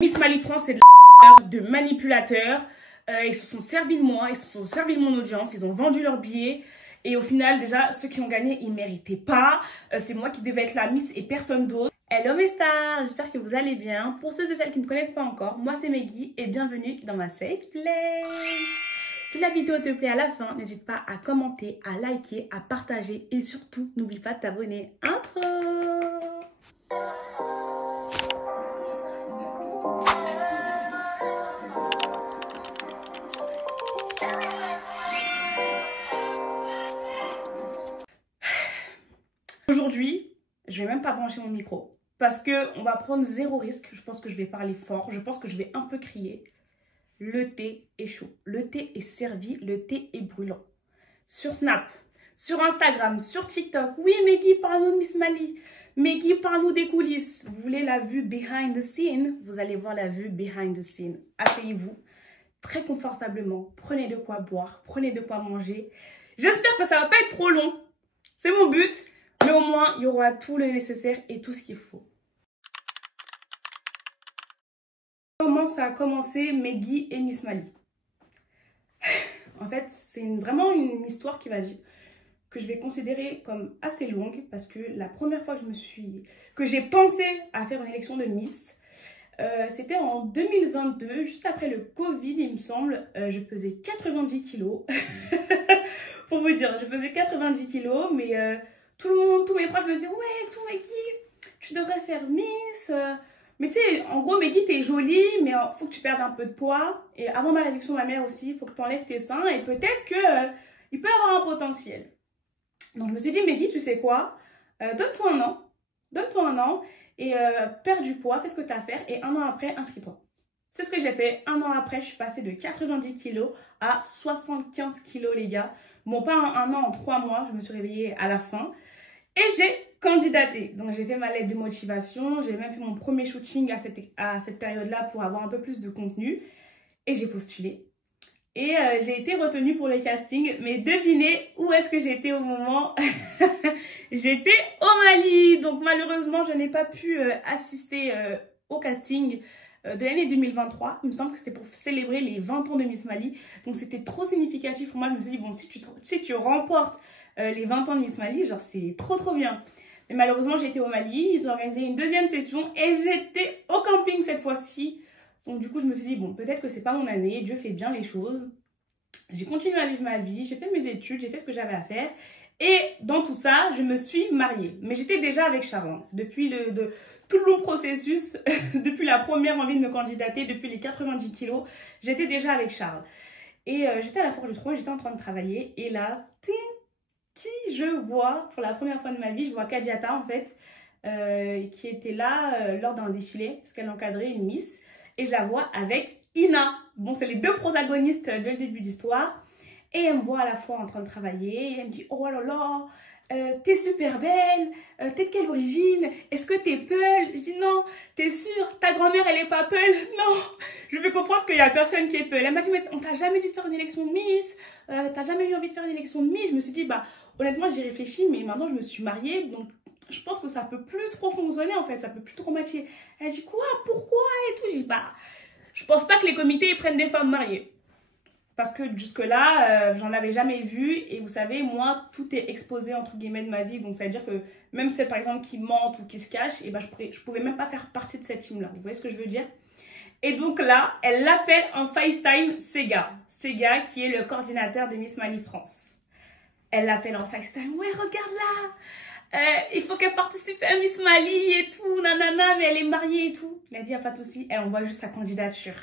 Miss Mali France, c'est de manipulateurs. Ils se sont servis de moi, ils se sont servis de mon audience, ils ont vendu leurs billets. Et au final, déjà, ceux qui ont gagné, ils ne méritaient pas. C'est moi qui devais être la Miss et personne d'autre. Hello mes stars, j'espère que vous allez bien. Pour ceux et celles qui ne me connaissent pas encore, moi c'est Meggy et bienvenue dans ma safe place. Si la vidéo te plaît à la fin, n'hésite pas à commenter, à liker, à partager et surtout, n'oublie pas de t'abonner. Intro! Aujourd'hui, je vais même pas brancher mon micro parce qu'on va prendre zéro risque. Je pense que je vais parler fort, je pense que je vais un peu crier. Le thé est chaud, le thé est servi, le thé est brûlant. Sur Snap, sur Instagram, sur TikTok. Oui, Meggy, parle-nous de Miss Mali. Meggy, parle-nous des coulisses. Vous voulez la vue behind the scene? Vous allez voir la vue behind the scene. Asseyez-vous très confortablement. Prenez de quoi boire, prenez de quoi manger. J'espère que ça va pas être trop long. C'est mon but. Mais au moins, il y aura tout le nécessaire et tout ce qu'il faut. Comment ça a commencé Meggy et Miss Mali? En fait, c'est vraiment une histoire que je vais considérer comme assez longue parce que la première fois que j'ai pensé à faire une élection de Miss, c'était en 2022, juste après le Covid, il me semble. Je pesais 90 kilos. Pour vous dire, je faisais 90 kilos, mais tous mes proches me disaient « Ouais, tout Meggy, tu devrais faire Miss. » Mais tu sais, en gros, Meggy, t'es jolie, mais il faut que tu perdes un peu de poids. Et avant ma réduction mammaire aussi, il faut que tu enlèves tes seins. Et peut-être qu'il peut avoir un potentiel. Donc, je me suis dit, Meggy, tu sais quoi? Donne-toi un an. Donne-toi un an et perds du poids, fais ce que tu as à faire. Et un an après, inscris-toi. C'est ce que j'ai fait. Un an après, je suis passée de 90 kilos à 75 kilos, les gars. Bon, pas un an, en 3 mois. Je me suis réveillée à la fin. Et j'ai candidaté. Donc, j'ai fait ma lettre de motivation. J'ai même fait mon premier shooting à cette période-là pour avoir un peu plus de contenu. Et j'ai postulé. Et j'ai été retenue pour le casting. Mais devinez où est-ce que j'étais au moment. J'étais au Mali. Donc, malheureusement, je n'ai pas pu assister au casting de l'année 2023. Il me semble que c'était pour célébrer les 20 ans de Miss Mali. Donc, c'était trop significatif pour moi. Je me suis dit, bon, si tu remportes les 20 ans de Miss Mali, genre c'est trop bien. Mais malheureusement, j'étais au Mali, ils ont organisé une deuxième session et j'étais au camping cette fois-ci. Donc du coup, je me suis dit, bon, peut-être que c'est pas mon année, Dieu fait bien les choses. J'ai continué à vivre ma vie, j'ai fait mes études, j'ai fait ce que j'avais à faire. Et dans tout ça, je me suis mariée. Mais j'étais déjà avec Charles, depuis tout le long processus, depuis la première envie de me candidater, depuis les 90 kilos, j'étais déjà avec Charles. Et j'étais à la Forge de Trouille, j'étais en train de travailler et là, qui je vois pour la première fois de ma vie, je vois Kadiata en fait, qui était là lors d'un défilé, parce qu'elle encadrait une Miss, et je la vois avec Ina. Bon, c'est les deux protagonistes dès le début d'histoire, et elle me voit à la fois en train de travailler, et elle me dit « Oh là là, t'es super belle, t'es de quelle origine? Est-ce que t'es Peul ?» Je dis « Non, t'es sûre, ta grand-mère elle est pas Peul ?» Non, je vais comprendre qu'il y a personne qui est Peul. Elle m'a dit « Mais on t'a jamais dit de faire une élection de Miss, t'as jamais eu envie de faire une élection de Miss ?» Je me suis dit « Bah, honnêtement, j'y réfléchis, mais maintenant je me suis mariée, donc je pense que ça peut plus trop fonctionner en fait, ça peut plus trop matcher. » Elle dit « Quoi? Pourquoi? » Et tout. Je dis « Bah, je pense pas que les comités prennent des femmes mariées. » Parce que jusque-là, j'en avais jamais vu. Et vous savez, moi, tout est exposé, entre guillemets, de ma vie. Donc, ça veut dire que même celles, par exemple, qui mentent ou qui se cachent, et ben, je pouvais même pas faire partie de cette team-là. Vous voyez ce que je veux dire? Et donc là, elle l'appelle en FaceTime Sega. Sega, qui est le coordinateur de Miss Mali France. Elle l'appelle en FaceTime. Ouais, regarde là. Il faut qu'elle participe à Miss Mali et tout. Nanana, mais elle est mariée et tout. Elle a dit, il n'y a pas de souci. Elle envoie juste sa candidature.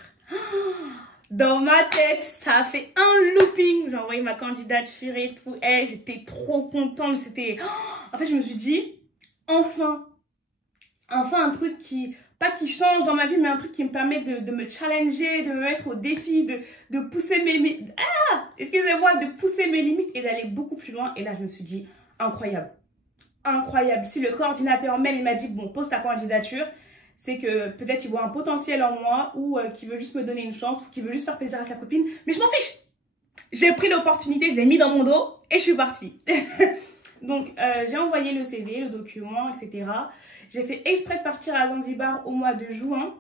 Dans ma tête, ça a fait un looping. J'ai envoyé ma candidature et tout. J'étais trop contente. En fait, je me suis dit, enfin un truc pas qui change dans ma vie, mais un truc qui me permet de me challenger, de me mettre au défi, de pousser de pousser mes limites et d'aller beaucoup plus loin. Et là, je me suis dit, incroyable. Incroyable. Si le coordinateur même, il m'a dit, bon, pose ta candidature, c'est que peut-être il voit un potentiel en moi ou qu'il veut juste me donner une chance ou qu'il veut juste faire plaisir à sa copine. Mais je m'en fiche. J'ai pris l'opportunité, je l'ai mis dans mon dos et je suis partie. Donc, j'ai envoyé le CV, le document, etc. J'ai fait exprès de partir à Zanzibar au mois de juin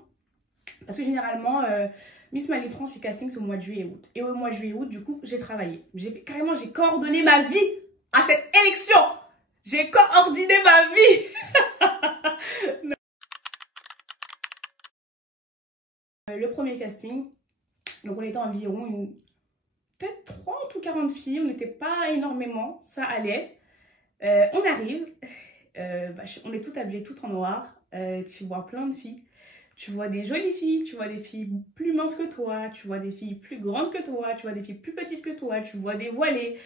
Parce que généralement, Miss Mali France, les castings, c'est au mois de juillet et août. Et au mois de juillet et août, du coup, j'ai travaillé. Carrément, j'ai coordonné ma vie à cette élection. J'ai coordonné ma vie. Le premier casting, donc on était environ peut-être 30 ou 40 filles. On n'était pas énormément, ça allait. On arrive, on est toutes habillées, toutes en noir. Tu vois plein de filles. Tu vois des jolies filles, tu vois des filles plus minces que toi, tu vois des filles plus grandes que toi, tu vois des filles plus petites que toi, tu vois des voilées,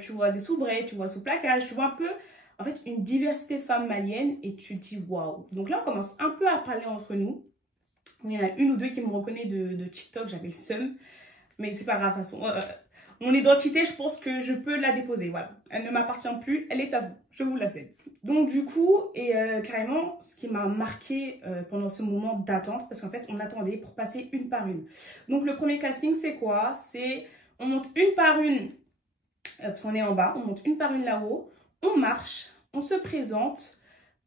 tu vois des sous-brais, tu vois sous-placage, tu vois un peu, en fait, une diversité de femmes maliennes et tu te dis waouh. Donc là, on commence un peu à parler entre nous. Il y en a une ou deux qui me reconnaissent de TikTok, j'avais le seum, mais c'est pas grave, de toute façon. Mon identité, je pense que je peux la déposer, voilà. Elle ne m'appartient plus, elle est à vous, je vous la cède. Donc du coup, et carrément, ce qui m'a marqué pendant ce moment d'attente, parce qu'en fait, on attendait pour passer une par une. Donc le premier casting, c'est quoi? C'est, on monte une par une, parce qu'on est en bas, on monte une par une là-haut, on marche, on se présente,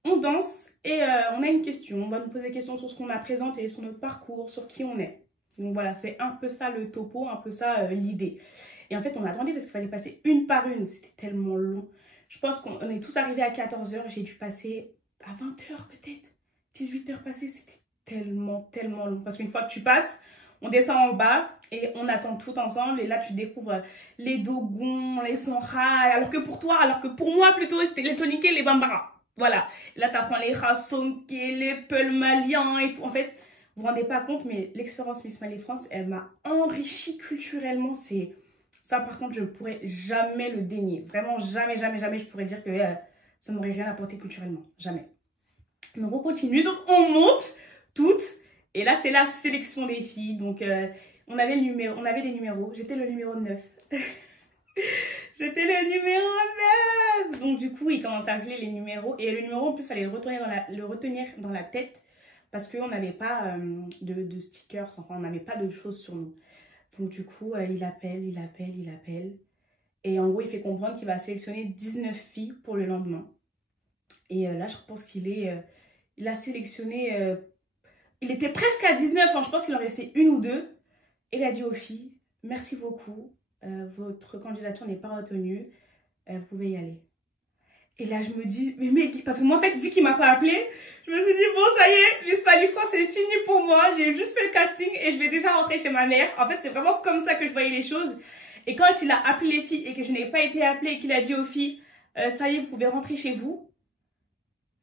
on danse et on a une question. On va nous poser des questions sur ce qu'on a présenté, sur notre parcours, sur qui on est. Donc voilà, c'est un peu ça le topo, un peu ça l'idée. Et en fait, on attendait parce qu'il fallait passer une par une. C'était tellement long. Je pense qu'on est tous arrivés à 14 h. J'ai dû passer à 20 h peut-être. 18 h passées. C'était tellement, tellement long. Parce qu'une fois que tu passes, on descend en bas et on attend tout ensemble. Et là, tu découvres les Dogons, les Songhai. Alors que pour moi plutôt, c'était les Soniké et les Bambara. Voilà. Et là, tu apprends les Rassonké, les Peul maliens et tout. En fait, vous vous rendez pas compte, mais l'expérience Miss Mali France, elle m'a enrichi culturellement. Ça, par contre, je ne pourrais jamais le dénier. Vraiment, jamais, jamais, jamais, je pourrais dire que ça m'aurait rien apporté culturellement. Jamais. Donc, on continue. Donc, on monte toutes. Et là, c'est la sélection des filles. Donc, on avait des numéros. J'étais le numéro 9. J'étais le numéro 9. Donc, du coup, il commence à filer les numéros. Et le numéro, en plus, il fallait le retenir dans la tête. Parce qu'on n'avait pas de stickers. Enfin, on n'avait pas de choses sur nous. Donc du coup, il appelle. Et en gros, il fait comprendre qu'il va sélectionner 19 filles pour le lendemain. Et là, je pense il a sélectionné... il était presque à 19, hein, je pense qu'il en restait une ou deux. Et il a dit aux filles, merci beaucoup, votre candidature n'est pas retenue, vous pouvez y aller. Et là, je me dis, mais parce que moi, en fait, vu qu'il m'a pas appelé, je me suis dit, bon, ça y est, Miss Mali France, c'est fini pour moi. J'ai juste fait le casting et je vais déjà rentrer chez ma mère. En fait, c'est vraiment comme ça que je voyais les choses. Et quand il a appelé les filles et que je n'ai pas été appelée et qu'il a dit aux filles, ça y est, vous pouvez rentrer chez vous.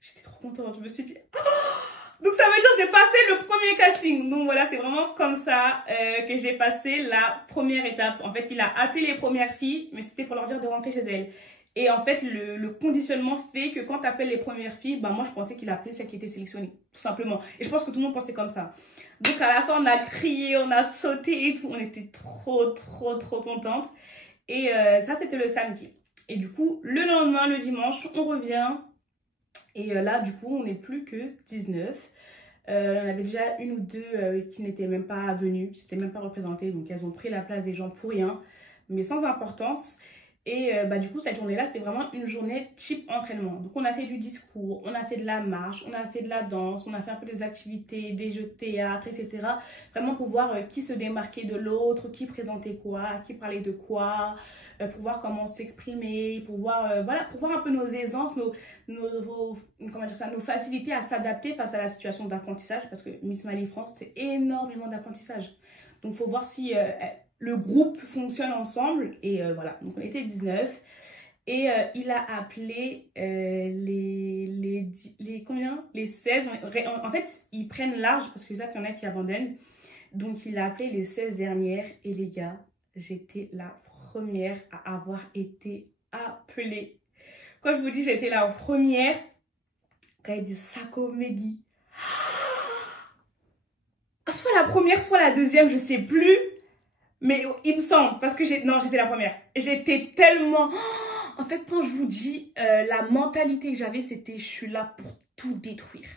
J'étais trop contente. Je me suis dit, oh. Donc ça veut dire que j'ai passé le premier casting. Donc voilà, c'est vraiment comme ça que j'ai passé la première étape. En fait, il a appelé les premières filles, mais c'était pour leur dire de rentrer chez elles. Et en fait, le conditionnement fait que quand tu appelles les premières filles, bah moi, je pensais qu'il appelait celle qui était sélectionnée, tout simplement. Et je pense que tout le monde pensait comme ça. Donc, à la fin, on a crié, on a sauté et tout. On était trop, trop, trop contentes. Et ça, c'était le samedi. Et du coup, le lendemain, le dimanche, on revient. Et là, du coup, on n'est plus que 19. On avait déjà une ou deux qui n'étaient même pas venues, qui n'étaient même pas représentées. Donc, elles ont pris la place des gens pour rien, mais sans importance. Et du coup, cette journée-là, c'était vraiment une journée type entraînement. Donc, on a fait du discours, on a fait de la marche, on a fait de la danse, on a fait un peu des activités, des jeux de théâtre, etc. Vraiment pour voir qui se démarquait de l'autre, qui présentait quoi, qui parlait de quoi, pour voir comment s'exprimer, pour voir, voilà, pour voir un peu nos aisances, comment dire ça, nos facilités à s'adapter face à la situation d'apprentissage. Parce que Miss Mali France, c'est énormément d'apprentissage. Donc, il faut voir si... le groupe fonctionne ensemble et voilà, donc on était 19 et il a appelé combien? Les 16, en fait ils prennent large parce que ça qu'il y en a qui abandonnent, donc il a appelé les 16 dernières et les gars, j'étais la première à avoir été appelée. Quand je vous dis j'étais la première, quand il dit Sako Megui, soit la première soit la deuxième, je sais plus. Mais il me semble, parce que j'étais la première. J'étais tellement... En fait, quand je vous dis, la mentalité que j'avais, c'était je suis là pour tout détruire.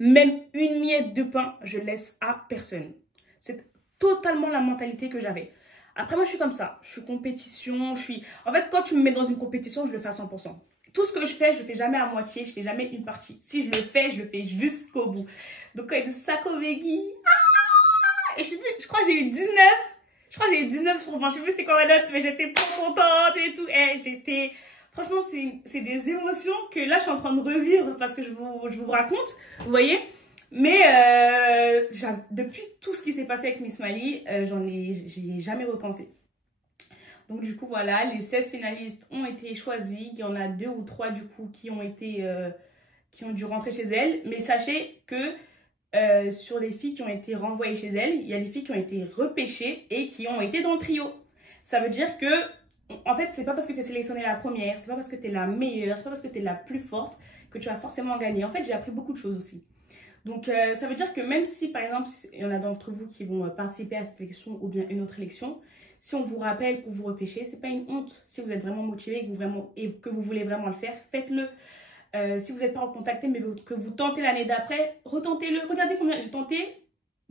Même une miette de pain, je laisse à personne. C'est totalement la mentalité que j'avais. Après, moi, je suis comme ça. Je suis compétition, je suis... En fait, quand tu me mets dans une compétition, je le fais à 100%. Tout ce que je fais jamais à moitié, je fais jamais une partie. Si je le fais jusqu'au bout. Donc, quand il dit Sako Megui, et je crois que j'ai eu 19. Je crois que j'ai eu 19 sur 20. Je sais plus c'était quoi ma note, mais j'étais trop contente et tout. Et j'étais... Franchement, c'est des émotions que là, je suis en train de revivre parce que je vous raconte, vous voyez. Mais depuis tout ce qui s'est passé avec Miss Mali, j'y ai jamais repensé. Donc du coup, voilà, les 16 finalistes ont été choisis. Il y en a 2 ou 3 du coup qui ont dû rentrer chez elles. Mais sachez que sur les filles qui ont été renvoyées chez elles, il y a les filles qui ont été repêchées et qui ont été dans le trio. Ça veut dire que, en fait, c'est pas parce que tu es sélectionnée la première, c'est pas parce que tu es la meilleure, c'est pas parce que tu es la plus forte que tu vas forcément gagner. En fait, j'ai appris beaucoup de choses aussi. Donc, ça veut dire que même si, par exemple, il y en a d'entre vous qui vont participer à cette élection ou bien une autre élection, si on vous rappelle pour vous repêcher, c'est pas une honte. Si vous êtes vraiment motivé et que vous voulez vraiment le faire, faites-le. Si vous n'êtes pas recontacté, mais que vous tentez l'année d'après, retentez-le. Regardez combien j'ai tenté.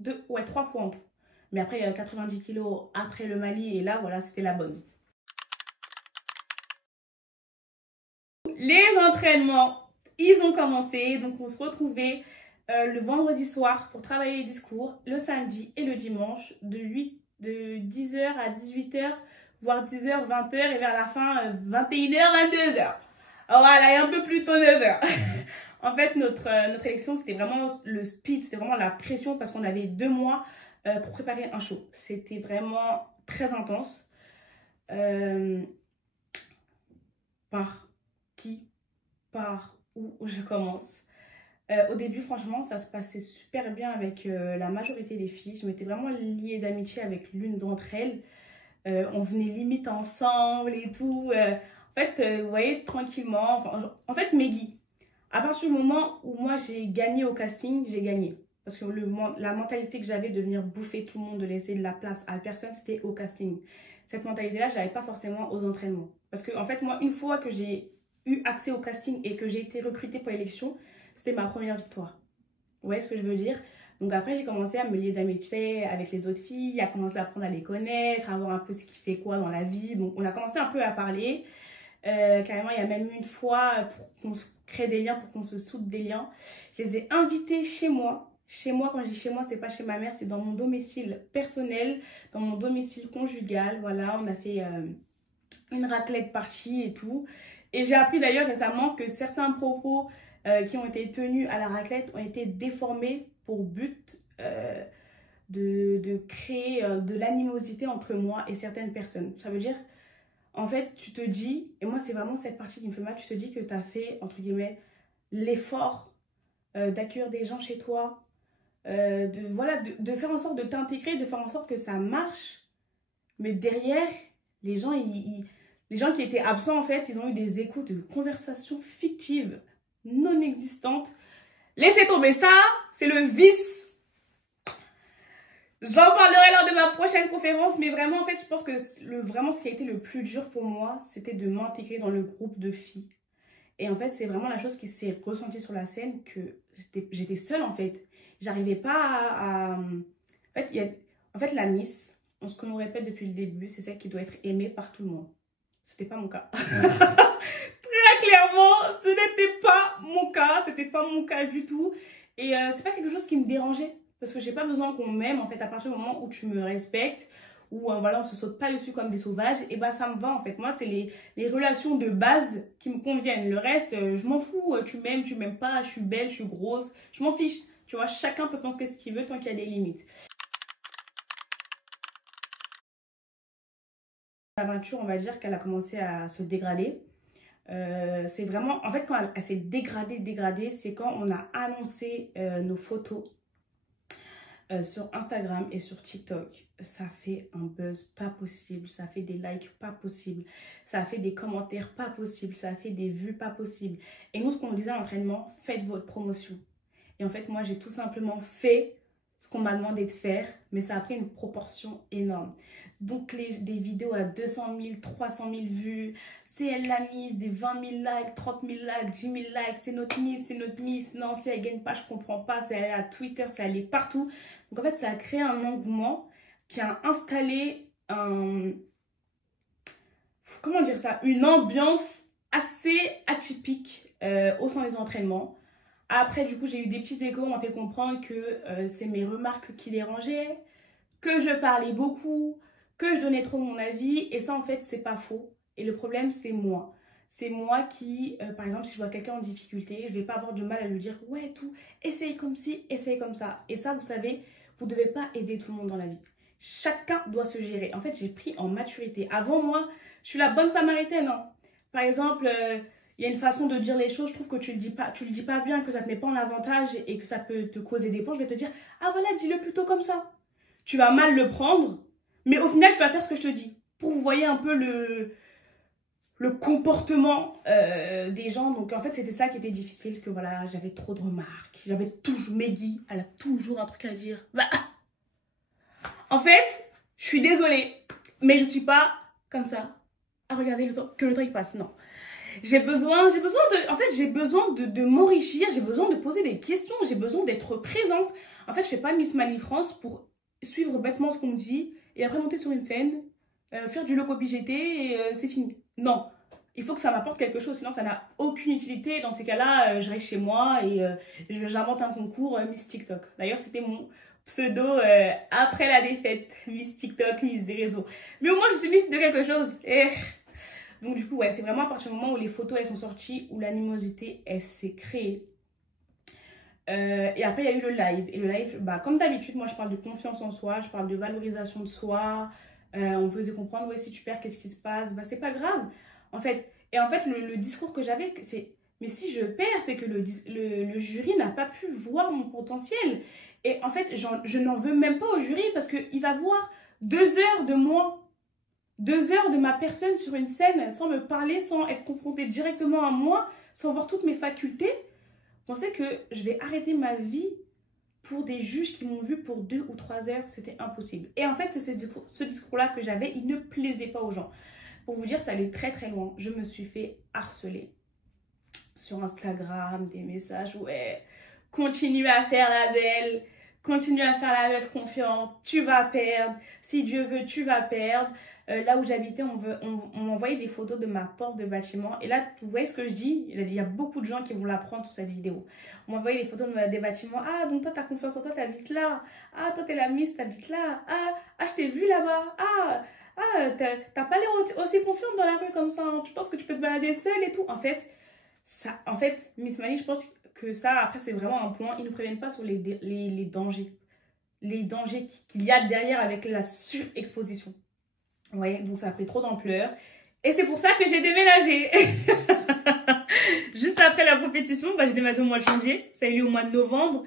3 fois en tout. Mais après, il y a 90 kilos après le Mali. Et là, voilà, c'était la bonne. Les entraînements, ils ont commencé. Donc, on se retrouvait le vendredi soir pour travailler les discours. Le samedi et le dimanche de 10h à 18h, voire 10h, 20h. Et vers la fin, 21h, 22h. Voilà, et un peu plus tôt 9h. En fait, notre élection, c'était vraiment le speed, c'était vraiment la pression parce qu'on avait 2 mois pour préparer un show. C'était vraiment très intense. Par où je commence? Au début, franchement, ça se passait super bien avec la majorité des filles. Je m'étais vraiment liée d'amitié avec l'une d'entre elles. On venait limite ensemble et tout. En fait, vous voyez, tranquillement. En fait, Meggy, à partir du moment où moi j'ai gagné au casting, j'ai gagné. Parce que la mentalité que j'avais de venir bouffer tout le monde, de laisser de la place à personne, c'était au casting. Cette mentalité-là, je n'avais pas forcément aux entraînements. Parce que, en fait, moi, une fois que j'ai eu accès au casting et que j'ai été recrutée pour l'élection, c'était ma première victoire. Vous voyez ce que je veux dire? Donc après, j'ai commencé à me lier d'amitié avec les autres filles, à commencer à apprendre à les connaître, à voir un peu ce qui fait quoi dans la vie. Donc on a commencé un peu à parler. Carrément, il y a même une fois, pour qu'on se crée des liens, pour qu'on se soude des liens, je les ai invités chez moi. Chez moi, quand je dis chez moi, c'est pas chez ma mère, c'est dans mon domicile personnel, dans mon domicile conjugal. Voilà, on a fait une raclette party et tout. Et j'ai appris d'ailleurs récemment que certains propos qui ont été tenus à la raclette ont été déformés pour but de créer de l'animosité entre moi et certaines personnes. Ça veut dire, en fait, tu te dis, et moi c'est vraiment cette partie qui me fait mal, tu te dis que tu as fait, entre guillemets, l'effort d'accueillir des gens chez toi, de faire en sorte de t'intégrer, de faire en sorte que ça marche. Mais derrière, les gens qui étaient absents, en fait, ils ont eu des échos de conversations fictives, non existantes. Laissez tomber ça, c'est le vice. J'en parlerai lors de ma prochaine conférence, mais vraiment, en fait, je pense que vraiment ce qui a été le plus dur pour moi, c'était de m'intégrer dans le groupe de filles. Et en fait, c'est vraiment la chose qui s'est ressentie sur la scène, que j'étais seule, en fait. J'arrivais pas à... En fait, la Miss, ce que l'on répète depuis le début, c'est celle qui doit être aimée par tout le monde. C'était pas mon cas. Très clairement, ce n'était pas mon cas. C'était pas mon cas du tout. Et c'est pas quelque chose qui me dérangeait. Parce que j'ai pas besoin qu'on m'aime, en fait, à partir du moment où tu me respectes, où voilà, on se saute pas dessus comme des sauvages, et bah ça me va, en fait. Moi, c'est les relations de base qui me conviennent. Le reste, je m'en fous. Tu m'aimes pas, je suis belle, je suis grosse. Je m'en fiche. Tu vois, chacun peut penser ce qu'il veut tant qu'il y a des limites. L'aventure, on va dire qu'elle a commencé à se dégrader. C'est vraiment, en fait, quand elle s'est dégradée, c'est quand on a annoncé nos photos sur Instagram et sur TikTok. Ça fait un buzz pas possible, ça fait des likes pas possible, ça fait des commentaires pas possible, ça fait des vues pas possible. Et nous, ce qu'on nous disait à l'entraînement, faites votre promotion. Et en fait, moi, j'ai tout simplement fait ce qu'on m'a demandé de faire, mais ça a pris une proportion énorme. Donc, des vidéos à 200 000, 300 000 vues, c'est elle la Miss, des 20 000 likes, 30 000 likes, 10 000 likes, c'est notre Miss, non, si elle gagne pas, je comprends pas, c'est elle à Twitter, c'est elle est partout. Donc, en fait, ça a créé un engouement qui a installé comment dire ça, une ambiance assez atypique au sein des entraînements. Après, du coup, j'ai eu des petits échos, on m'a fait comprendre que c'est mes remarques qui dérangeaient, que je parlais beaucoup, que je donnais trop mon avis. Et ça, en fait, c'est pas faux. Et le problème, c'est moi. C'est moi qui, par exemple, si je vois quelqu'un en difficulté, je vais pas avoir de mal à lui dire « Ouais, tout, essaye comme ci, essaye comme ça. » Et ça, vous savez, vous devez pas aider tout le monde dans la vie. Chacun doit se gérer. En fait, j'ai pris en maturité. Avant, moi, je suis la bonne samaritaine. Hein. Par exemple, il y a une façon de dire les choses, je trouve que tu le dis pas bien, que ça te met pas en avantage et que ça peut te causer des ponts. Je vais te dire « Ah voilà, dis-le plutôt comme ça. » Tu vas mal le prendre, mais au final, tu vas faire ce que je te dis. Pour que vous voyez un peu le comportement des gens. Donc en fait, c'était ça qui était difficile, que voilà, j'avais trop de remarques. J'avais toujours, Maggie, elle a toujours un truc à dire. Bah. En fait, je suis désolée, mais je suis pas comme ça à regarder que le temps il passe. Non. J'ai besoin de m'enrichir, j'ai besoin de poser des questions, j'ai besoin d'être présente. En fait, je fais pas Miss Mali France pour suivre bêtement ce qu'on me dit et après monter sur une scène, faire du loco BGT et c'est fini. Non, il faut que ça m'apporte quelque chose, sinon ça n'a aucune utilité. Dans ces cas-là, je reste chez moi et j'invente un concours Miss TikTok. D'ailleurs, c'était mon pseudo après la défaite, Miss TikTok, Miss des réseaux. Mais au moins, je suis Miss de quelque chose. Donc du coup, ouais, c'est vraiment à partir du moment où les photos elles sont sorties, où l'animosité elle s'est créée. Et après, il y a eu le live. Et le live, bah, comme d'habitude, moi je parle de confiance en soi, je parle de valorisation de soi. On faisait comprendre, ouais, si tu perds, qu'est-ce qui se passe? Bah, c'est pas grave. En fait, le discours que j'avais, c'est, mais si je perds, c'est que le jury n'a pas pu voir mon potentiel. Et en fait, je n'en veux même pas au jury parce qu'il va voir 2 heures de moi. 2 heures de ma personne sur une scène sans me parler, sans être confrontée directement à moi, sans voir toutes mes facultés. Vous pensez que je vais arrêter ma vie pour des juges qui m'ont vu pour 2 ou 3 heures? C'était impossible. Et en fait, ce discours-là que j'avais, il ne plaisait pas aux gens. Pour vous dire, ça allait très très loin. Je me suis fait harceler sur Instagram, des messages, ouais, continue à faire la belle, continue à faire la meuf confiante, tu vas perdre, si Dieu veut, tu vas perdre. Là où j'habitais, on m'envoyait des photos de ma porte de bâtiment. Et là, vous voyez ce que je dis? Il y a beaucoup de gens qui vont l'apprendre sur cette vidéo. On m'envoyait des photos des bâtiments. Ah, donc toi, t'as confiance en toi, t'habites là. Ah, toi, t'es la Miss, t'habites là. Ah, je t'ai vu là-bas. T'as pas l'air aussi confiante dans la rue comme ça. Hein. Tu penses que tu peux te balader seule et tout. En fait, Miss Mali, je pense que ça, après, c'est vraiment un point. Ils ne préviennent pas sur les dangers. Les dangers qu'il y a derrière avec la surexposition. Ouais, donc ça a pris trop d'ampleur. Et c'est pour ça que j'ai déménagé. Juste après la compétition, bah, j'ai déménagé au mois de janvier. Ça a eu lieu au mois de novembre.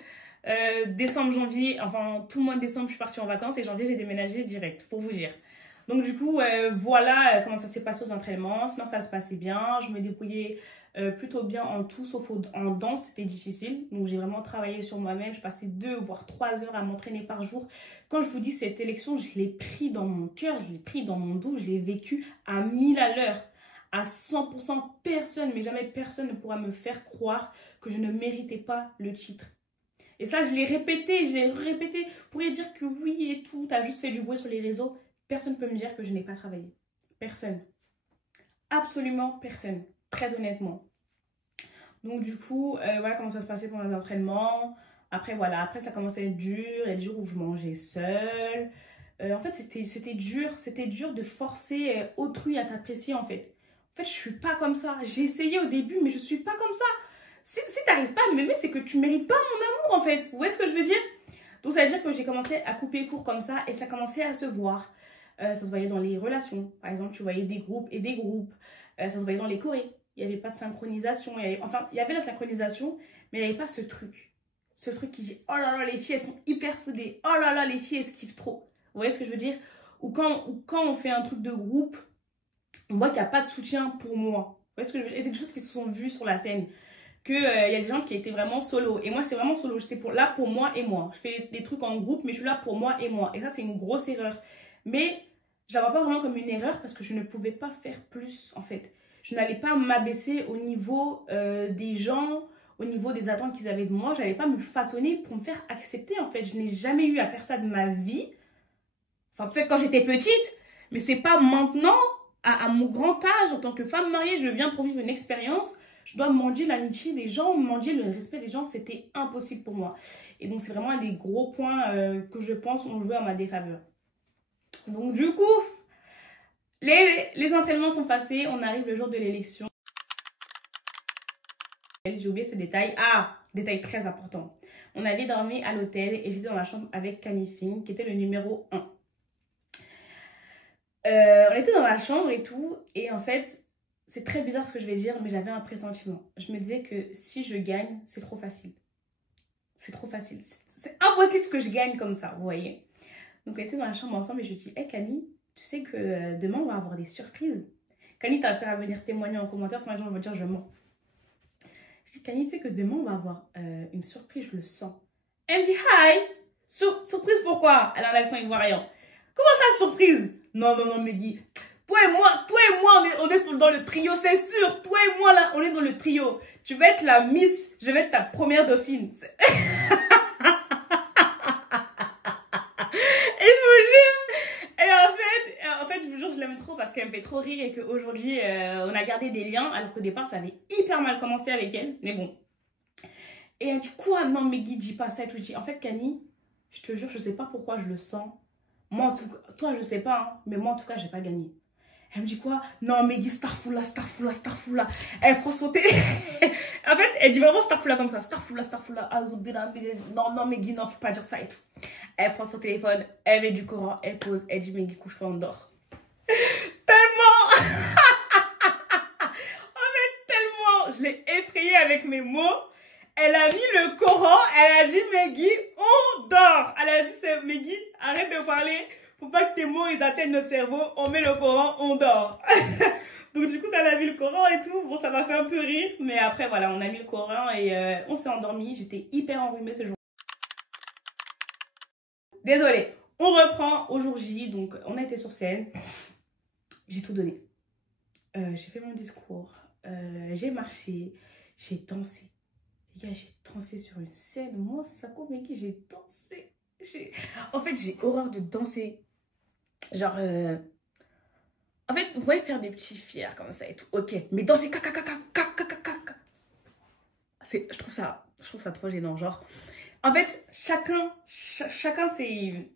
Décembre, janvier, enfin tout le mois de décembre, je suis partie en vacances. Et janvier, j'ai déménagé direct, pour vous dire. Donc du coup, voilà comment ça s'est passé aux entraînements. Sinon, ça se passait bien. Je me débrouillais plutôt bien en tout, sauf en danse, c'était difficile. Donc j'ai vraiment travaillé sur moi-même. Je passais 2 voire 3 heures à m'entraîner par jour. Quand je vous dis cette élection, je l'ai pris dans mon cœur, je l'ai pris dans mon dos, je l'ai vécu à 1000 à l'heure. À 100%, personne, mais jamais personne ne pourra me faire croire que je ne méritais pas le titre. Et ça, je l'ai répété, Vous pourriez dire que oui et tout, t'as juste fait du bruit sur les réseaux. Personne ne peut me dire que je n'ai pas travaillé. Personne. Absolument personne. Très honnêtement. Donc du coup, voilà comment ça se passait pendant les entraînements. Après, voilà, après ça commençait à être dur. Il y a des jours où je mangeais seule. En fait, c'était dur de forcer autrui à t'apprécier en fait. En fait, je suis pas comme ça. J'ai essayé au début, mais je suis pas comme ça. Si t'arrives pas à m'aimer, c'est que tu mérites pas mon amour en fait. Vous voyez ce que je veux dire? Donc ça veut dire que j'ai commencé à couper court comme ça et ça commençait à se voir. Ça se voyait dans les relations. Par exemple, tu voyais des groupes et des groupes. Ça se voyait dans les chorés. Il n'y avait pas de synchronisation. Il y avait la synchronisation, mais il n'y avait pas ce truc. Ce truc qui dit, oh là là, les filles, elles sont hyper soudées. Oh là là, les filles, elles se kiffent trop. Vous voyez ce que je veux dire? Ou quand on fait un truc de groupe, on voit qu'il n'y a pas de soutien pour moi. Vous voyez ce que je veux dire? Et c'est des choses qui se sont vues sur la scène. Qu'il y a des gens qui étaient vraiment solo. Et moi, c'est vraiment solo. J'étais là pour moi et moi. Je fais des trucs en groupe, mais je suis là pour moi et moi. Et ça, c'est une grosse erreur. Mais je la vois pas vraiment comme une erreur parce que je ne pouvais pas faire plus, en fait. Je n'allais pas m'abaisser au niveau des gens, au niveau des attentes qu'ils avaient de moi. Je n'allais pas me façonner pour me faire accepter, en fait. Je n'ai jamais eu à faire ça de ma vie. Enfin, peut-être quand j'étais petite, mais c'est pas maintenant, à mon grand âge, en tant que femme mariée, je viens pour vivre une expérience. Je dois mendier l'amitié des gens, mendier le respect des gens. C'était impossible pour moi. Et donc, c'est vraiment un des gros points que je pense ont joué à ma défaveur. Donc du coup, les entraînements sont passés, on arrive le jour de l'élection. J'ai oublié ce détail. Ah, détail très important. On avait dormi à l'hôtel et j'étais dans la chambre avec Camille Finn, qui était le numéro 1. On était dans la chambre et tout, et en fait, c'est très bizarre ce que je vais dire, mais j'avais un pressentiment. Je me disais que si je gagne, c'est trop facile. C'est trop facile. C'est impossible que je gagne comme ça, vous voyez. Donc, on était dans la chambre ensemble et je dis, hey Camille, tu sais que demain, on va avoir des surprises. Camille, t'as intérêt à venir témoigner en commentaire, sinon les gens vont dire je mens. Je dis, Camille, tu sais que demain, on va avoir une surprise, je le sens. Elle me dit, hi, surprise pourquoi? Elle a un accent ivoirien. Comment ça, surprise? Non, non, non, Meggy. Toi et moi, on est dans le trio, c'est sûr. Toi et moi, là, on est dans le trio. Tu vas être la Miss, je vais être ta première dauphine. Et je vous jure. Et en fait, je vous jure, je l'aime trop parce qu'elle me fait trop rire et qu'aujourd'hui, on a gardé des liens. Alors qu'au départ, ça avait hyper mal commencé avec elle. Mais bon. Et elle dit, quoi? Non, Meggy, dis pas ça. Et tout. Je dis, en fait, Camille, je te jure, je sais pas pourquoi je le sens. Moi, en tout cas, toi, je sais pas, hein, mais moi, en tout cas, j'ai pas gagné. Elle me dit quoi? Non, Meggy, starfoula. Elle prend son télé. En fait, elle dit vraiment starfoula comme ça. Starfoula. Non, non, Meggy, non, faut pas dire ça et tout. Elle prend son téléphone, elle met du Coran, elle pose, elle dit Meggy, couche-toi, on dort. Tellement. En fait, tellement, je l'ai effrayée avec mes mots. Elle a mis le Coran, elle a dit Meggy, on dort. Elle a dit Meggy, arrête de parler. Faut pas que tes mots ils atteignent notre cerveau. On met le Coran, on dort. Donc du coup, quand elle a mis le Coran et tout, bon, ça m'a fait un peu rire. Mais après, voilà, on a mis le Coran et on s'est endormi. J'étais hyper enrhumée ce jour. Désolée. On reprend au jour J. Donc, on a été sur scène. J'ai tout donné. J'ai fait mon discours. J'ai marché. J'ai dansé. Les gars, j'ai dansé sur une scène. Moi, Sako, Meggy, j'ai dansé. En fait, j'ai horreur de danser. Genre, en fait, vous pouvez faire des petits fiers comme ça et tout. Ok, mais danser je trouve ça trop gênant. Genre, en fait, chacun c'est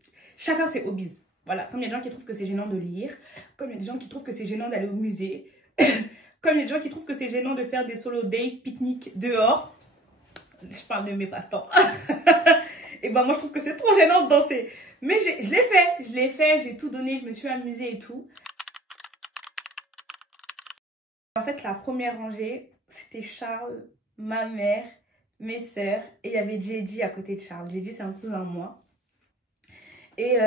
hobbies. Voilà, comme il y a des gens qui trouvent que c'est gênant de lire, comme il y a des gens qui trouvent que c'est gênant d'aller au musée, comme il y a des gens qui trouvent que c'est gênant de faire des solo dates, pique-nique dehors. Je parle de mes passe-temps. Et ben moi, je trouve que c'est trop gênant de danser. Mais je l'ai fait, j'ai tout donné, je me suis amusée et tout. En fait, la première rangée, c'était Charles, ma mère, mes sœurs, et il y avait JJ à côté de Charles. JJ, c'est un peu à moi. Et,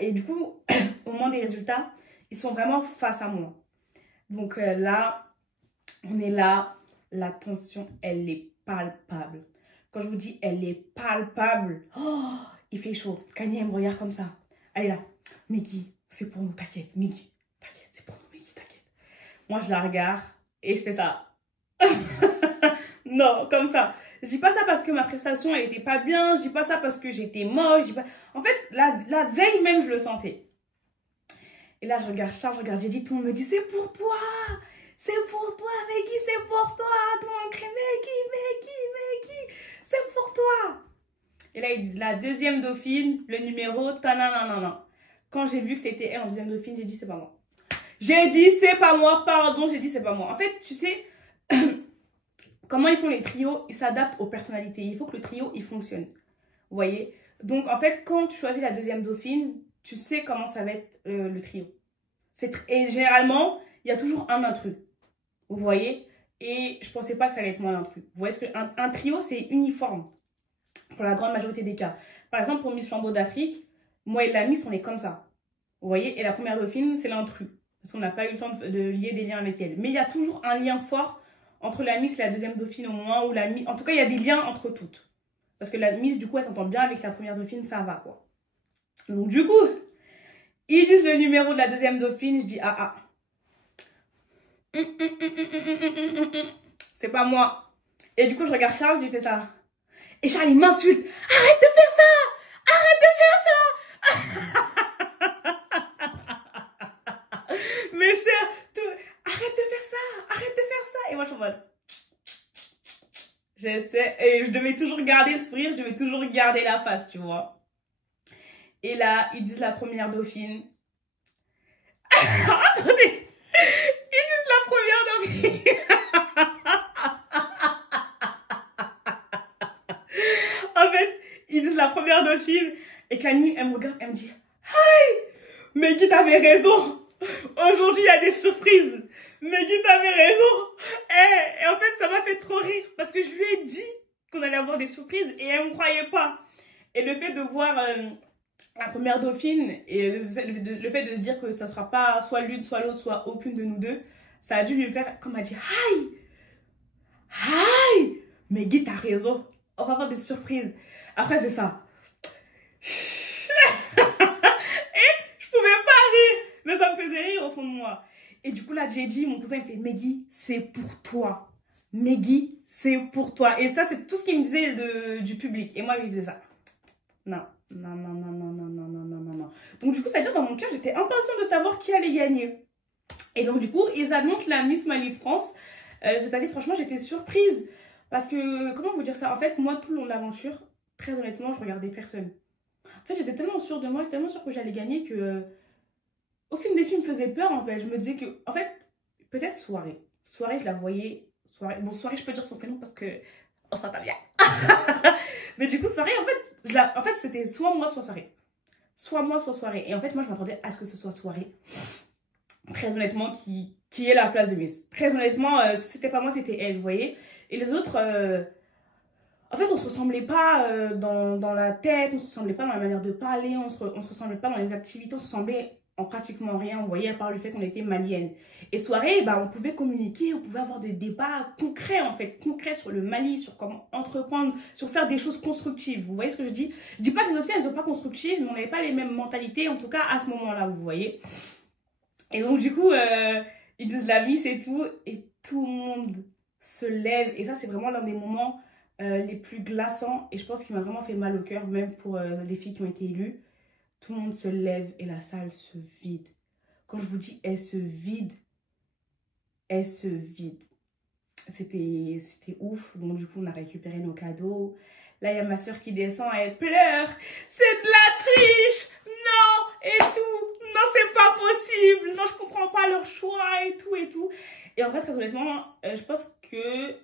et du coup, au moment des résultats, ils sont vraiment face à moi. Donc là, on est là, la tension, elle est palpable. Quand je vous dis, elle est palpable, oh, il fait chaud. Kanye, elle me regarde comme ça. Elle est là. Meggy, c'est pour nous, t'inquiète. Meggy, t'inquiète, c'est pour nous, Meggy, t'inquiète. Moi, je la regarde et je fais ça. Non, comme ça. Je dis pas ça parce que ma prestation, elle était pas bien. Je dis pas ça parce que j'étais moche. Je dis pas... En fait, la veille même, je le sentais. Et là, je regarde Charles, je regarde Jedi, tout le monde me dit, c'est pour toi. C'est pour toi, Meggy, c'est pour toi. Tout le monde crie, Meggy, c'est pour toi. Et là, ils disent, la deuxième dauphine, le numéro, tananana. Quand j'ai vu que c'était elle en deuxième dauphine, j'ai dit, c'est pas moi. J'ai dit, c'est pas moi, pardon, j'ai dit, c'est pas moi. En fait, tu sais, comment ils font les trios, ils s'adaptent aux personnalités. Il faut que le trio, il fonctionne. Vous voyez? Donc, en fait, quand tu choisis la deuxième dauphine, tu sais comment ça va être le trio. Et généralement, il y a toujours un intrus. Vous voyez? Et je pensais pas que ça allait être moi l'intrus. Vous voyez ce que un trio, c'est uniforme. Pour la grande majorité des cas. Par exemple, pour Miss Flambeau d'Afrique, moi et la Miss, on est comme ça. Vous voyez? Et la première dauphine, c'est l'intrus. Parce qu'on n'a pas eu le temps de lier des liens avec elle. Mais il y a toujours un lien fort entre la Miss et la deuxième dauphine au moins. Ou la Miss... En tout cas, il y a des liens entre toutes. Parce que la Miss, du coup, elle s'entend bien avec la première dauphine, ça va, quoi. Donc, du coup, ils disent le numéro de la deuxième dauphine. Je dis, ah. C'est pas moi. Et du coup, je regarde Charles, je lui fais ça. Et Charles, il m'insulte. Arrête de faire ça! Arrête de faire ça! Mes sœurs, arrête de faire ça! Arrête de faire ça! Et moi, je suis en mode... J'essaie. Et je devais toujours garder le sourire, je devais toujours garder la face, tu vois. Et là, ils disent la première dauphine. Attendez, ils disent la première Dauphine. En fait, ils disent la première Dauphine et Camille, elle me regarde, elle me dit « Meggy, t'avais raison. Aujourd'hui, il y a des surprises. Meggy, t'avais raison. » Et en fait, ça m'a fait trop rire parce que je lui ai dit qu'on allait avoir des surprises et elle ne me croyait pas. Et le fait de voir la première Dauphine et le fait de se dire que ça ne sera pas soit l'une, soit l'autre, soit aucune de nous deux, ça a dû lui faire, comme elle a dit, Aïe, Meggy, t'as raison. On va avoir des surprises. Après, c'est ça. Je pouvais pas rire, mais ça me faisait rire au fond de moi. Et du coup, là, j'ai dit, mon cousin, il fait, Meggy, c'est pour toi. Meggy, c'est pour toi. Et ça, c'est tout ce qu'il me disait du public. Et moi, je lui faisais ça. Non, non, non, non, non, non, non, non, non, non, non. Donc, du coup, c'est-à-dire, dans mon cœur, j'étais impatiente de savoir qui allait gagner. Et donc, du coup, ils annoncent la Miss Mali France. Cette année, franchement, j'étais surprise. Parce que, comment vous dire ça? En fait, moi, tout le long de l'aventure, très honnêtement, je regardais personne. En fait, j'étais tellement sûre de moi, tellement sûre que j'allais gagner que aucune des filles me faisait peur, en fait. Je me disais que, en fait, peut-être Soirée. Soirée, je la voyais. Bon, Soirée, je peux dire son prénom parce que on s'entend bien. Mais du coup, Soirée, en fait, c'était soit moi, soit Soirée. Soit moi, soit Soirée. Et en fait, moi, je m'attendais à ce que ce soit Soirée. Très honnêtement, qui est la place de Miss. Très honnêtement, si c'était pas moi, c'était elle, vous voyez. Et les autres, en fait, on se ressemblait pas dans la tête, on se ressemblait pas dans la manière de parler, on se ressemblait pas dans les activités, on se ressemblait en pratiquement rien, vous voyez, à part le fait qu'on était malienne. Et Soirée, bah, on pouvait communiquer, on pouvait avoir des débats concrets, en fait, concrets sur le Mali, sur comment entreprendre, sur faire des choses constructives. Vous voyez ce que je dis? Je dis pas que les autres filles, elles sont pas constructives, mais on n'avait pas les mêmes mentalités, en tout cas, à ce moment-là, vous voyez. Et donc, du coup, ils disent la vie, c'est tout, et tout le monde se lève. Et ça, c'est vraiment l'un des moments les plus glaçants, et je pense qu'il m'a vraiment fait mal au cœur, même pour les filles qui ont été élues. Tout le monde se lève et la salle se vide. Quand je vous dis elle se vide, elle se vide. C'était ouf. Donc du coup, on a récupéré nos cadeaux. Là, il y a ma soeur qui descend, elle pleure. C'est de la triche. Non, et tout. Non, c'est pas possible. Non, je comprends pas leur choix et tout et tout. Et en fait, très honnêtement, je pense que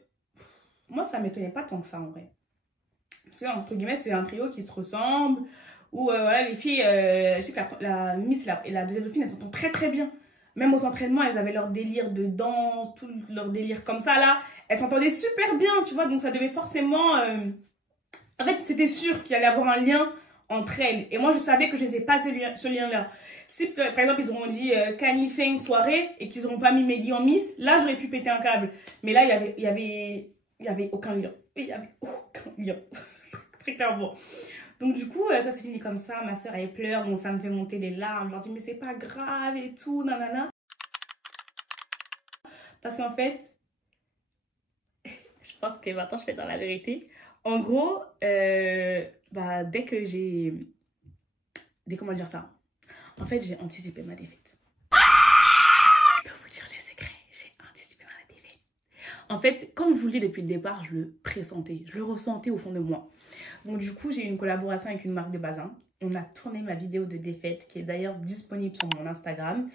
moi, ça m'étonnait pas tant que ça en vrai. Parce que, entre guillemets, c'est un trio qui se ressemble. Où voilà, les filles, je sais que la Miss et la deuxième Dauphine, elles s'entendent très très bien. Même aux entraînements, elles avaient leur délire de danse, tout leur délire comme ça là. Elles s'entendaient super bien, tu vois. Donc ça devait forcément... En fait, c'était sûr qu'il allait avoir un lien entre elles. Et moi, je savais que je n'étais pas ce lien-là. Si par exemple, ils auront dit Kani Feng soirée et qu'ils n'auront pas mis Meggy en Miss, là, j'aurais pu péter un câble. Mais là, il y avait aucun lien. Il y avait aucun lien. Très clairement. Donc du coup, ça s'est fini comme ça. Ma soeur, elle pleure, donc ça me fait monter les larmes. Je leur dis, mais c'est pas grave et tout, nanana. Parce qu'en fait, je pense que maintenant, je fais dans la vérité. En gros, bah, comment dire ça? En fait, j'ai anticipé ma défaite. Je peux vous dire les secrets. J'ai anticipé ma défaite. En fait, comme je vous le dis depuis le départ, je le pressentais. Je le ressentais au fond de moi. Donc du coup, j'ai eu une collaboration avec une marque de bazin. On a tourné ma vidéo de défaite qui est d'ailleurs disponible sur mon Instagram.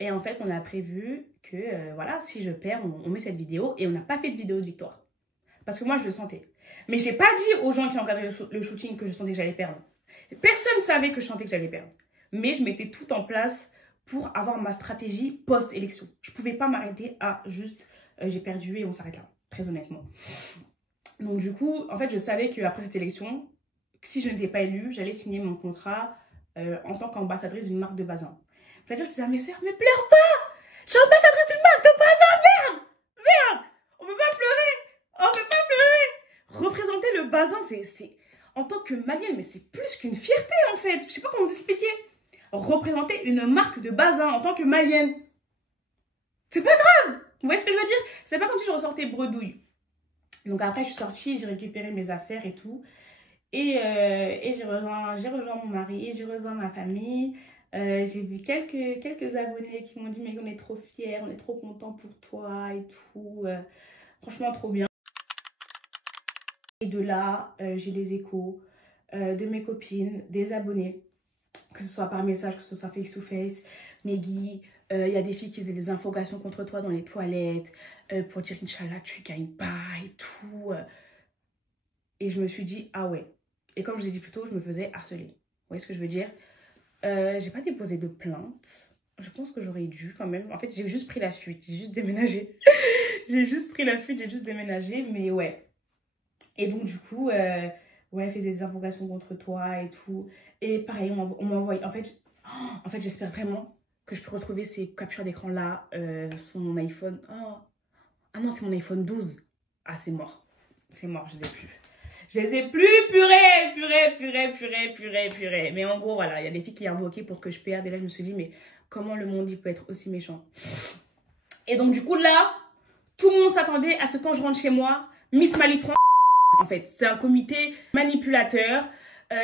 Et en fait, on a prévu que voilà, si je perds, on met cette vidéo. Et on n'a pas fait de vidéo de victoire. Parce que moi, je le sentais. Mais je n'ai pas dit aux gens qui encadraient le shooting que je sentais que j'allais perdre. Personne ne savait que je sentais que j'allais perdre. Mais je mettais tout en place pour avoir ma stratégie post-élection. Je ne pouvais pas m'arrêter à juste j'ai perdu et on s'arrête là, très honnêtement. Donc du coup, en fait, je savais qu'après cette élection, si je n'étais pas élue, j'allais signer mon contrat en tant qu'ambassadrice d'une marque de bazin. C'est-à-dire que je disais à mes sœurs, mais pleure pas! Je suis ambassadrice d'une marque de bazin, merde! Merde! On peut pas pleurer! On peut pas pleurer! Représenter le bazin, c'est... En tant que malienne, mais c'est plus qu'une fierté en fait. Je sais pas comment vous expliquer. Représenter une marque de bazin en tant que malienne. C'est pas grave! Vous voyez ce que je veux dire? C'est pas comme si je ressortais bredouille. Donc après, je suis sortie, j'ai récupéré mes affaires et tout. Et j'ai rejoint mon mari, j'ai rejoint ma famille. J'ai vu quelques abonnés qui m'ont dit « Mais on est trop fiers, on est trop contents pour toi et tout. Franchement, trop bien. » Et de là, j'ai les échos de mes copines, des abonnés, que ce soit par message, que ce soit face to face. Meggy, Il y a des filles qui faisaient des infogations contre toi dans les toilettes pour dire Inch'Allah, tu gagnes pas et tout. Et je me suis dit, ah ouais. Et comme je vous ai dit plus tôt, je me faisais harceler. Vous voyez ce que je veux dire? J'ai pas déposé de plainte. Je pense que j'aurais dû quand même. En fait, j'ai juste pris la fuite. J'ai juste déménagé. J'ai juste pris la fuite, j'ai juste déménagé. Mais ouais. Et donc, du coup, ouais, elle faisait des invocations contre toi et tout. Et pareil, on m'a envoyé. En fait, j'espère vraiment que je peux retrouver ces captures d'écran-là sur mon iPhone. Oh. Ah non, c'est mon iPhone 12. Ah, c'est mort. C'est mort, je les ai plus. Je les ai plus, purée. Mais en gros, voilà, il y a des filles qui invoquaient pour que je perde. Et là, je me suis dit, mais comment le monde, il peut être aussi méchant? Et donc, du coup, là, tout le monde s'attendait à ce que quand je rentre chez moi, Miss Malifrance, en fait, c'est un comité manipulateur.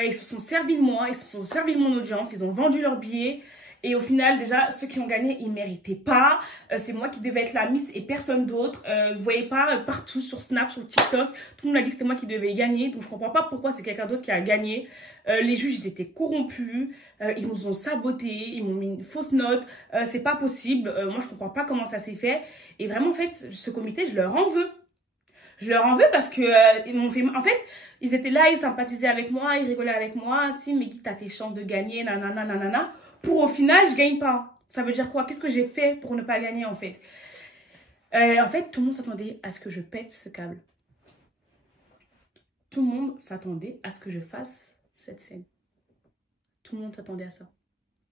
Ils se sont servis de moi, ils se sont servis de mon audience, ils ont vendu leurs billets. Et au final, déjà, ceux qui ont gagné, ils ne méritaient pas. C'est moi qui devais être la Miss et personne d'autre. Vous ne voyez pas, partout sur Snap, sur TikTok, tout le monde a dit que c'était moi qui devais gagner. Donc, je ne comprends pas pourquoi c'est quelqu'un d'autre qui a gagné. Les juges, ils étaient corrompus. Ils nous ont sabotés. Ils m'ont mis une fausse note. C'est pas possible. Moi, je ne comprends pas comment ça s'est fait. Et vraiment, en fait, ce comité, je leur en veux. Je leur en veux parce que ils m'ont fait... En fait, ils étaient là, ils sympathisaient avec moi, ils rigolaient avec moi. Si, mais qui t'as tes chances de gagner, nanana, nanana. Pour au final, je gagne pas. Ça veut dire quoi? Qu'est-ce que j'ai fait pour ne pas gagner en fait? En fait, tout le monde s'attendait à ce que je pète ce câble. Tout le monde s'attendait à ce que je fasse cette scène. Tout le monde s'attendait à ça.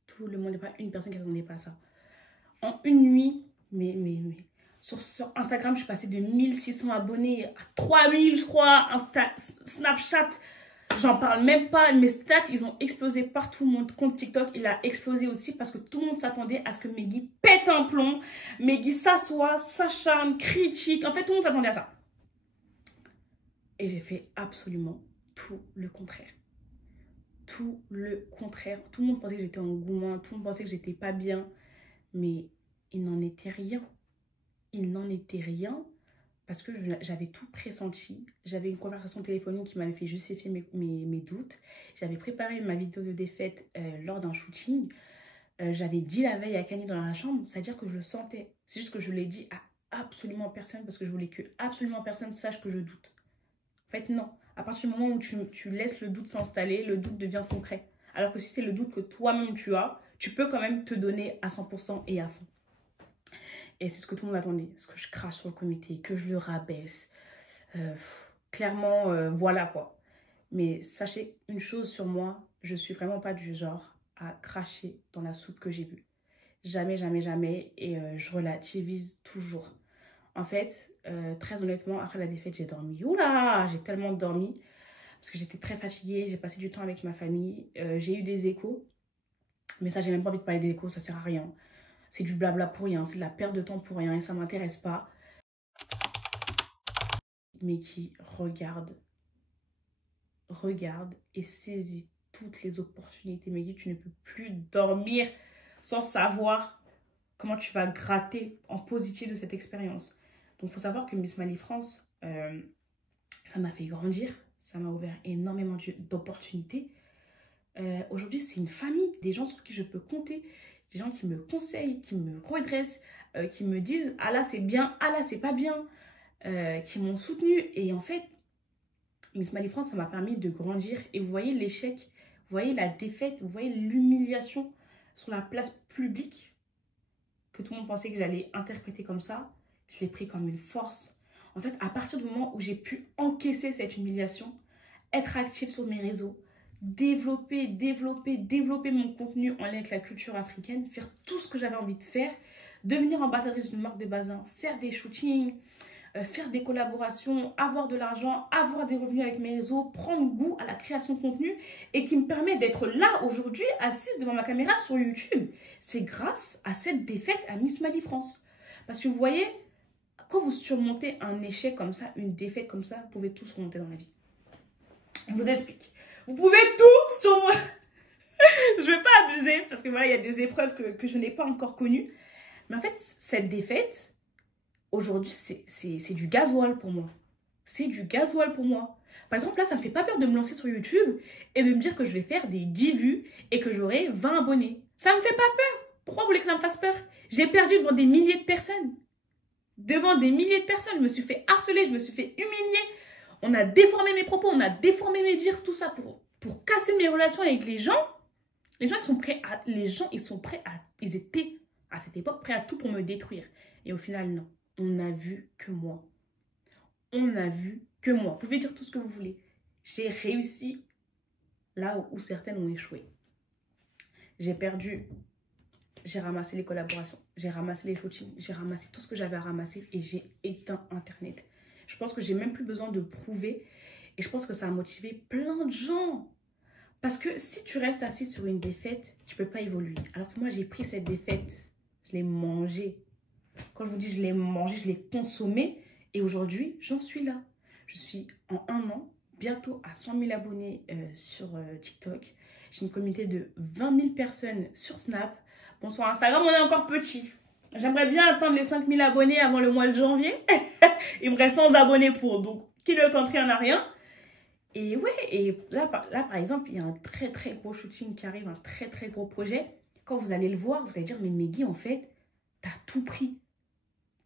Tout le monde, il n'y a pas une personne qui ne s'attendait pas à ça. En une nuit, sur Instagram, je suis passée de 1600 abonnés à 3000, je crois. Snapchat, j'en parle même pas. Mes stats, ils ont explosé partout. Mon compte TikTok, il a explosé aussi parce que tout le monde s'attendait à ce que Meggy pète un plomb. Meggy s'assoit, s'acharne, critique. En fait, tout le monde s'attendait à ça. Et j'ai fait absolument tout le contraire. Tout le contraire. Tout le monde pensait que j'étais engouement. Tout le monde pensait que j'étais pas bien. Mais il n'en était rien. Il n'en était rien. Parce que j'avais tout pressenti. J'avais une conversation téléphonique qui m'avait fait justifier mes doutes. J'avais préparé ma vidéo de défaite lors d'un shooting. J'avais dit la veille à Kanye dans la chambre. C'est-à-dire que je le sentais. C'est juste que je l'ai dit à absolument personne parce que je voulais que absolument personne sache que je doute. En fait, non. À partir du moment où tu laisses le doute s'installer, le doute devient concret. Alors que si c'est le doute que toi-même tu as, tu peux quand même te donner à 100% et à fond. Et c'est ce que tout le monde attendait. Ce que je crache sur le comité, que je le rabaisse. Clairement, voilà quoi. Mais sachez une chose sur moi, je suis vraiment pas du genre à cracher dans la soupe que j'ai bu. Jamais, jamais, jamais. Et je relativise toujours. En fait, très honnêtement, après la défaite, j'ai dormi. Oula, j'ai tellement dormi. Parce que j'étais très fatiguée. J'ai passé du temps avec ma famille. J'ai eu des échos. Mais ça, j'ai même pas envie de parler des échos. Ça sert à rien. C'est du blabla pour rien, c'est de la perte de temps pour rien et ça ne m'intéresse pas. Mais qui regarde et saisit toutes les opportunités. Mais qui tu ne peux plus dormir sans savoir comment tu vas gratter en positif de cette expérience. Donc il faut savoir que Miss Malifrance, ça m'a fait grandir, ça m'a ouvert énormément d'opportunités. Aujourd'hui, c'est une famille, des gens sur qui je peux compter. Des gens qui me conseillent, qui me redressent, qui me disent « Ah là, c'est bien, ah là, c'est pas bien », qui m'ont soutenue. Et en fait, Miss Malifrance, ça m'a permis de grandir. Et vous voyez l'échec, vous voyez la défaite, vous voyez l'humiliation sur la place publique que tout le monde pensait que j'allais interpréter comme ça. Je l'ai pris comme une force. En fait, à partir du moment où j'ai pu encaisser cette humiliation, être active sur mes réseaux, développer mon contenu en lien avec la culture africaine, faire tout ce que j'avais envie de faire, devenir ambassadrice d'une marque de bazin, faire des shootings, faire des collaborations, avoir de l'argent, avoir des revenus avec mes réseaux, prendre goût à la création de contenu et qui me permet d'être là aujourd'hui, assise devant ma caméra sur YouTube. C'est grâce à cette défaite à Miss Malifrance. Parce que vous voyez, quand vous surmontez un échec comme ça, une défaite comme ça, vous pouvez tout surmonter dans la vie. Je vous explique. Vous pouvez tout sur moi. Je ne vais pas abuser parce que voilà, il y a des épreuves que je n'ai pas encore connues. Mais en fait, cette défaite, aujourd'hui, c'est du gasoil pour moi. C'est du gasoil pour moi. Par exemple, là, ça ne me fait pas peur de me lancer sur YouTube et de me dire que je vais faire des 10 vues et que j'aurai 20 abonnés. Ça ne me fait pas peur Pourquoi vous voulez que ça me fasse peur? J'ai perdu devant des milliers de personnes. Devant des milliers de personnes. Je me suis fait harceler, je me suis fait humilier. On a déformé mes propos, on a déformé mes dires, tout ça pour casser mes relations avec les gens. Les gens, ils étaient à cette époque prêts à tout pour me détruire. Et au final, non. On n'a vu que moi. On n'a vu que moi. Vous pouvez dire tout ce que vous voulez. J'ai réussi là où certaines ont échoué. J'ai perdu, j'ai ramassé les collaborations, j'ai ramassé les shootings, j'ai ramassé tout ce que j'avais à ramasser et j'ai éteint Internet. Je pense que j'ai même plus besoin de prouver et je pense que ça a motivé plein de gens. Parce que si tu restes assis sur une défaite, tu ne peux pas évoluer. Alors que moi, j'ai pris cette défaite, je l'ai mangée. Quand je vous dis je l'ai mangée, je l'ai consommée et aujourd'hui, j'en suis là. Je suis en 1 an, bientôt à 100 000 abonnés sur TikTok. J'ai une communauté de 20 000 personnes sur Snap. Bon, sur Instagram, on est encore petit. J'aimerais bien atteindre les 5 000 abonnés avant le mois de janvier. Il me reste 100 abonnés pour. Donc, qui ne tenterait en a rien. Et ouais, et là, par exemple, il y a un très très gros shooting qui arrive, un très très gros projet. Quand vous allez le voir, vous allez dire, mais Meggy, en fait, t'as tout pris.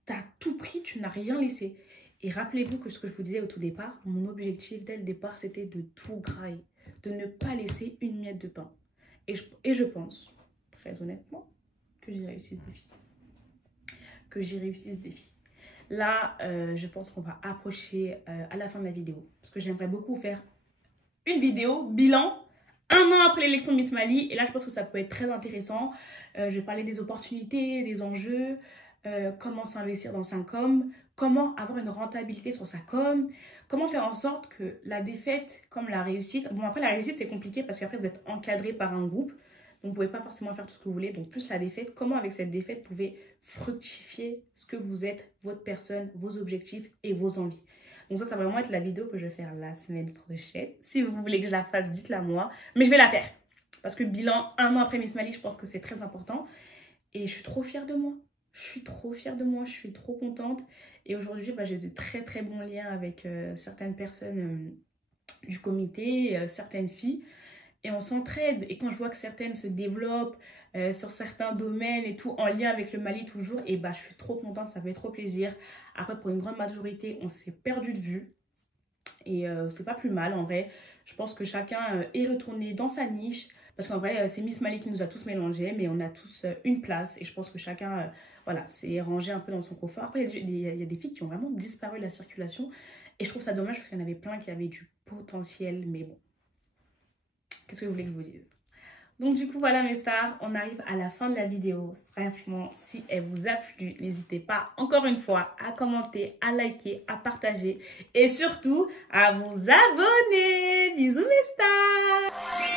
T'as tout pris, tu n'as rien laissé. Et rappelez-vous que ce que je vous disais au tout départ, mon objectif dès le départ, c'était de tout grailler. De ne pas laisser une miette de pain. Et je pense, très honnêtement, que j'ai réussi ce défi. Là, je pense qu'on va approcher à la fin de la vidéo. Parce que j'aimerais beaucoup faire une vidéo bilan 1 an après l'élection de Miss Mali. Et là, je pense que ça peut être très intéressant. Je vais parler des opportunités, des enjeux, comment s'investir dans sa com, comment avoir une rentabilité sur sa com, comment faire en sorte que la défaite comme la réussite... Bon, après, la réussite, c'est compliqué parce qu'après, vous êtes encadré par un groupe. Donc, vous ne pouvez pas forcément faire tout ce que vous voulez. Donc, plus la défaite, comment avec cette défaite, vous pouvez fructifier ce que vous êtes, votre personne, vos objectifs et vos envies. Donc, ça va vraiment être la vidéo que je vais faire la semaine prochaine. Si vous voulez que je la fasse, dites-la moi. Mais je vais la faire. Parce que bilan 1 an après Miss Mali, je pense que c'est très important. Et je suis trop fière de moi. Je suis trop fière de moi. Je suis trop contente. Et aujourd'hui, bah, j'ai de très très bons liens avec certaines personnes du comité, certaines filles. Et on s'entraide. Et quand je vois que certaines se développent sur certains domaines et tout, en lien avec le Mali toujours, et bah, je suis trop contente, ça fait trop plaisir. Après, pour une grande majorité, on s'est perdu de vue. Et c'est pas plus mal, en vrai. Je pense que chacun est retourné dans sa niche. Parce qu'en vrai, c'est Miss Mali qui nous a tous mélangés, mais on a tous une place. Et je pense que chacun, voilà, s'est rangé un peu dans son confort. Après, il y a des filles qui ont vraiment disparu de la circulation. Et je trouve ça dommage parce qu'il y en avait plein qui avaient du potentiel. Mais bon, qu'est-ce que vous voulez que je vous dise? Donc du coup, voilà mes stars, on arrive à la fin de la vidéo. Franchement, si elle vous a plu, n'hésitez pas encore une fois à commenter, à liker, à partager et surtout à vous abonner. Bisous mes stars!